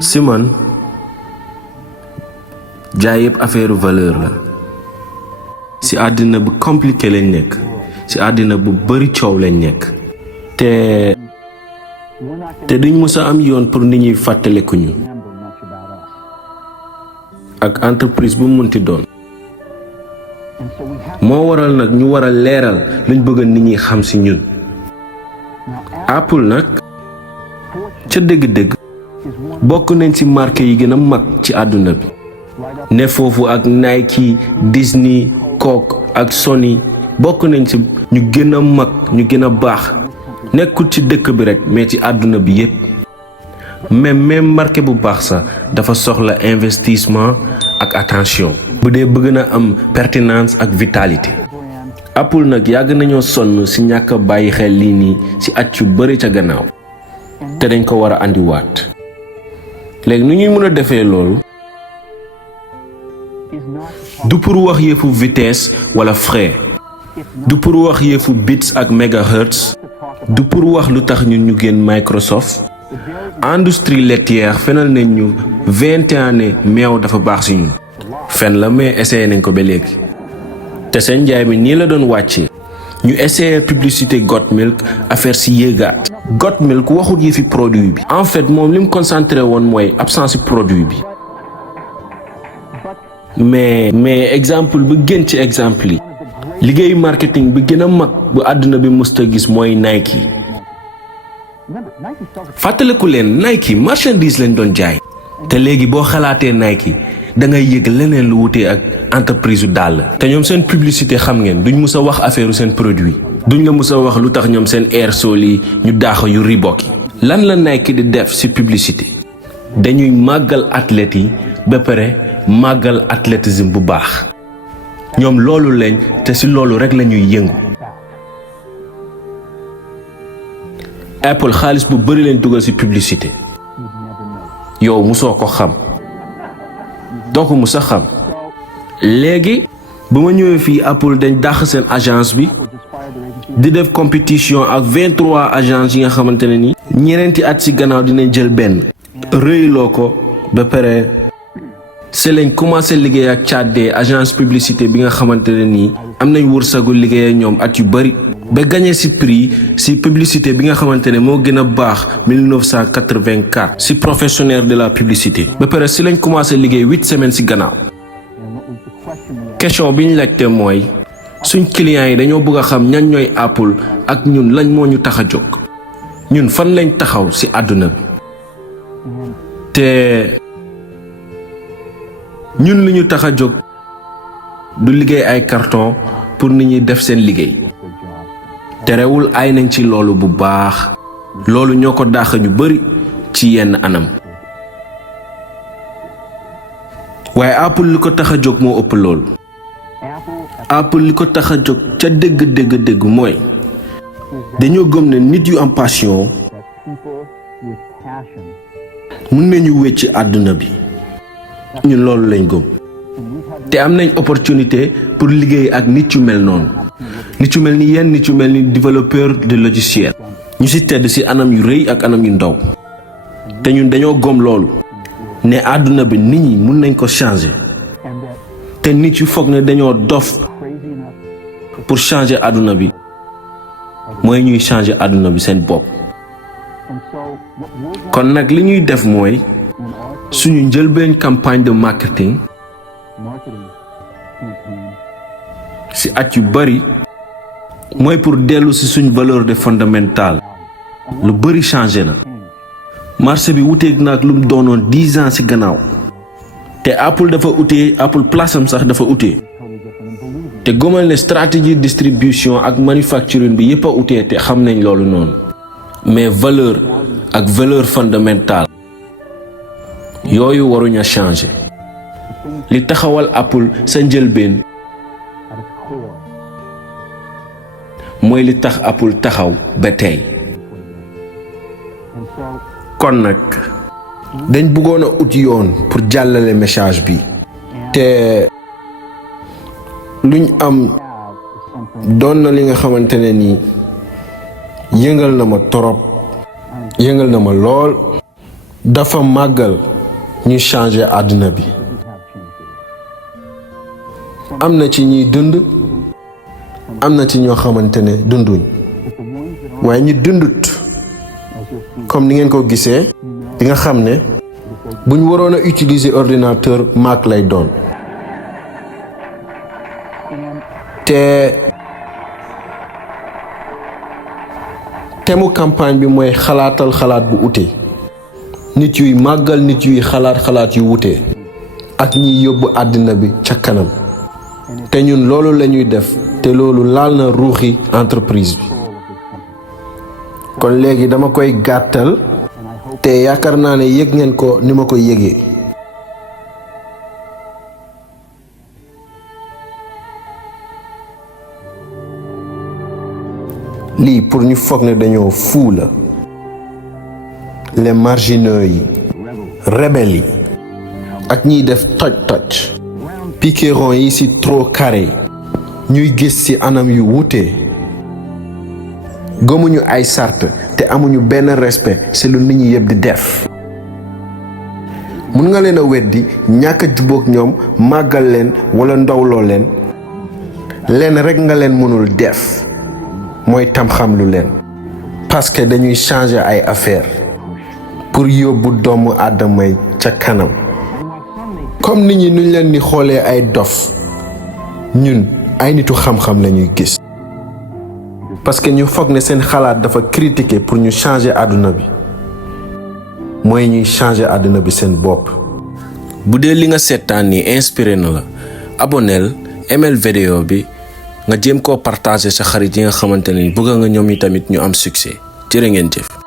si man jaay yëpp affaire valeur la si àddina bu compliqué lañ nekk si àddina bu bari coow lañ nekk te duñ mës a am yoon pour nit ñi fàttaliku ñu ak entreprise bu mu munti doon moo waral nag ñu war a leeral luñ bëgg nit ñi xam si ñun Apple nag ca dëgg-dëgg bokk nañ ci marque yi gën a mag ci àdduna bi ne foofu ak Nike, Disney, Coke ak Sony bokk nañ ci ñu gën a mag ñu gën a baax nekkul ci dëkk bi rek mais ci àdduna bi yépp mais même marque bu baax sax dafa soxla investissement ak attention bu dee bëgg na am pertinence ak vitalité Apple nag yàgg nañoo sonn ci ñàkk a bàyyi xel lii nii ci at yu bari ca gannaaw te dañ ko war a andiwaat léegi nu ñuy mën a defee loolu du pour wax yëfu vitesse wala frais du pour wax yëfu bits ak mégahertz du pour wax lu tax ñun ñu génn Microsoft industrie laitière fenal nañ ñu 21 ne meew dafa baax ci ñun fen la mais essayé nañ ko ba léegi te seen njaay mi nii la doon wàccee ñu essayé publicité Got Milk affaire si yéegaat Got Milk waxut yi fi produit bi en fait moom li mu concentré woon mooy absence produit bi mais exemple bu gën ci exemple yi liggéeyu marketing bi gën a mag bu àdduna bi musta gis mooy Nike fàttaliku leen Nike marchandise lañ doon jaay te léegi boo xalaatee Nike da ngay yëg leneen lu wutee ak entreprise u dàll te ñoom seen publicité xam ngeen duñ mus a wax affaire seen produit duñ la mus a wax lu tax ñoom seen air sol yi ñu daax yu Reebok yi lan la Nike di def ci publicité dañuy màggal athlètes yi ba pare màggal athlétisme bu baax ñoom loolu lañ te ci loolu rek la ñuy yëngu Apple xaalis bu bari leen dugal ci publicité yow musoo ko xam donc mu sa xam léegi ba ma ñëwee fii Apple dañ dàq seen agence bi di def compétition ak 23 agences yi nga xamante ne ni ñeneenti at ci gannaaw dinañ jël benn rëyloo ko ba pare c'est lañ commencé liggéey ak Chadde agence publicité bi nga xamante ne nii am nañ wërsëgu liggéey ak ñoom at yu bari ba gagné ci prix ci publicité bi nga xamante ne moo gën a baax 1984 ci professionnel de la publicité ba pare ci lañ commencé liggéey 8 semaines ci gannaaw question bi ñu laajte mooy suñ clients yi dañoo bëgg a xam ñan ñooy Apple ak ñun lañ moo ñu tax a jóg ñun fan lañ taxaw ci àdduna bi te ñun li ñu tax a jóg du liggéey ay carton pour nit ñi def seen liggéey terewul ay nañ ci loolu bu baax loolu ñoo ko dàq ñu bari ci yenn anam waaye Apple li ko tax a jóg moo ëpp loolu Apple li ko tax a jóg ca dëgg mooy dañoo gëm ne nit yu am passion mën nañu wecc àdduna bi ñun loolu lañ gëm te am nañ opportunité pour liggéey ak nit yu mel noonu nit yu mel ni yenn nit yu mel ni développeur de logiciel ñu ci tedd ci anam yu rëy ak anam yu ndaw te ñun dañoo gëm loolu ne àdduna bi nit ñi mën nañ ko changer te nit yu foog ne dañoo dof pour changer àdduna bi mooy ñuy changer àdduna bi seen bopp kon nag li ñuy def mooy suñu njëlbeen campagne de marketing ci at yu bari mooy pour dellu ci suñ valeur de fondamentale lu bari changé na marché bi wuteeg nag lu mu doonoon 10 ans ci gannaaw te Apple dafa utee Apple place am sax dafa utee te gomal ne stratégie distribution ak manufacturing bi yépp a utee te xam nañ loolu noonu mais valeur ak valeur fondamentale yooyu waruñ a changer li taxawal Apple sa njëlbeen mooy li tax Apple taxaw ba tey kon nag dañ bëggoon a ut yoon pour jàllale message bi te luñ am doon na li nga xamante ne nii yëngal na ma torop yëngal na ma lool dafa màggal ñu changer àdduna bi. am na ci ñiy dund am na ci ñoo xamante ne dunduñ waaye ñi dundut comme ni ngeen ko gisee di nga xam ne buñ waroon a utiliser ordinateur Mac lay doon te thème campagne bi mooy xalaatal xalaat bu ute nit yuy màggal nit yuy xalaat yu wute ak ñiy yóbbu àddina bi ca kanam te ñun loolu lañuy def te loolu laal na ruuxi entreprise bi kon léegi dama koy gàttal te yaakaar naa ne yëg ngeen ko ni ma ko yëgee. lii pour ñu foog ne dañoo fuu la les marginaux yi rebelles yi ak ñiy def toj-toj piqueron yi ci trop carré ñuy gis ci anam yu wuute gëmuñu ay sart te amuñu benn respect ci lu nit ñi yëpp di def mun nga leen a weddi ñàkk a jubóog ñoom màggal leen wala ndawloo leen leen rekk nga leen mënul def mooy tam-xam lu leen parce que dañuy changer ay affaire pour yóbbu doomu aadama yi ca kanam comme nit ñi nuñ leen di xoolee ay dof ñun ay nitu xam-xam lañuy gis parce que ñu foog ne seen xalaat dafa critiquer pour ñu changer àdduna bi mooy ñuy changer àdduna bi seen bopp. bu dee li nga seetaan ni inspiré na la abonneel aimel vidéo bi nga jéem koo partager sa xarit yi nga xamante ne bëgg nga ñoom yi tamit ñu am succès jërë ngeen jëf.